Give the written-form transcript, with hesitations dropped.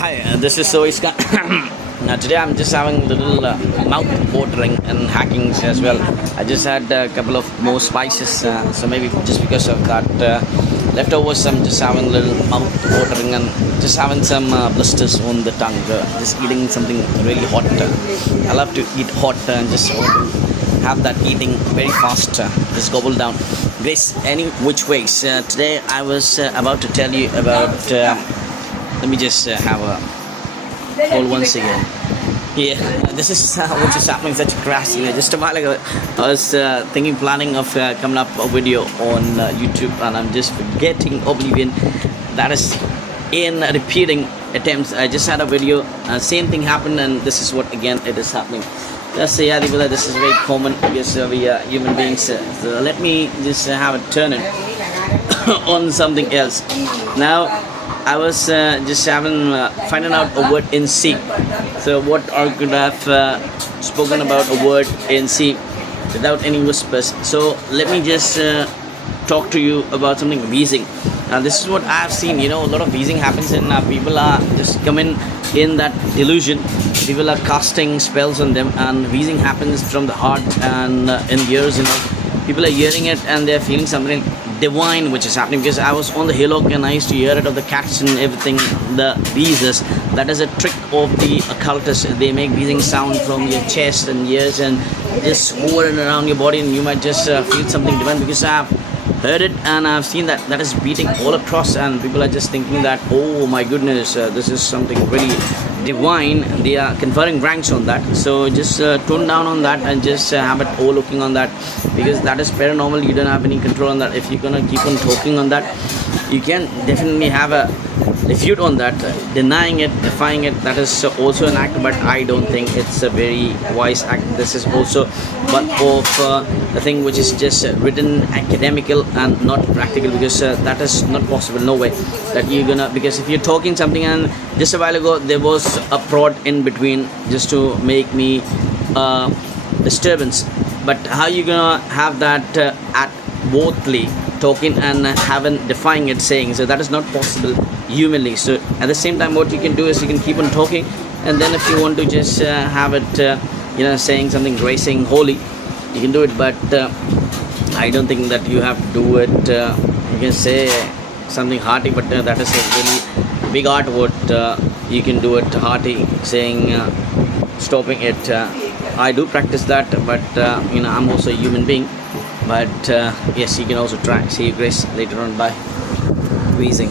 Hi, this is Soiska. Now today I'm just having a little mouth watering and hacking as well. I just had a couple of more spices, so maybe just because of that leftovers, I'm just having a little mouth watering and just having some blisters on the tongue. Just eating something really hot. I love to eat hot and just want to have that eating very fast. Just gobble down. Grace, any which ways. Today I was about to tell you about. Let me just have a hold once again. Yeah, this is what is happening. Such a crash. Just a while ago, I was planning of coming up a video on YouTube, and I'm just forgetting oblivion. That is in repeating attempts. I just had a video, same thing happened, and this is what again it is happening. Just say, yeah, this is very common because we are human beings. So let me just have a turn it on something else. Now, I was just finding out a word in C. So what I could have spoken about a word in C without any whispers. So let me just talk to you about something wheezing. Now this is what I have seen. A lot of wheezing happens and people are just coming in that delusion. People are casting spells on them, and wheezing happens from the heart and in the ears. People are hearing it and they're feeling something divine which is happening, because I was on the hillock and I used to hear it of the cats and everything, the wheezes. That is a trick of the occultists. They make wheezing sound from your chest and ears and just over and around your body, and you might just feel something divine, because I've heard it and I've seen that is beating all across, and people are just thinking that, oh my goodness, this is something really divine. They are conferring ranks on that. So just tone down on that and just have it overlooking on that, because that is paranormal. You don't have any control on that. If you're gonna keep on talking on that, you can definitely have a refute on that, denying it, defying it. That is also an act, but I don't think it's a very wise act. This is also one of the thing which is just written academical and not practical, because that is not possible. No way that you're gonna, because if you're talking something, and just a while ago there was a prod in between just to make me disturbance, but how you gonna have that at bothly talking and having defying it, saying? So that is not possible humanly. So at the same time, what you can do is you can keep on talking, and then if you want to just have it saying something gracing holy, you can do it. But I don't think that you have to do it. You can say something hearty, but that is a really big art. What you can do it hearty, saying stopping it. I do practice that, but I'm also a human being. But yes, you can also try. See you, Grace, later on. Bye. Wheezing.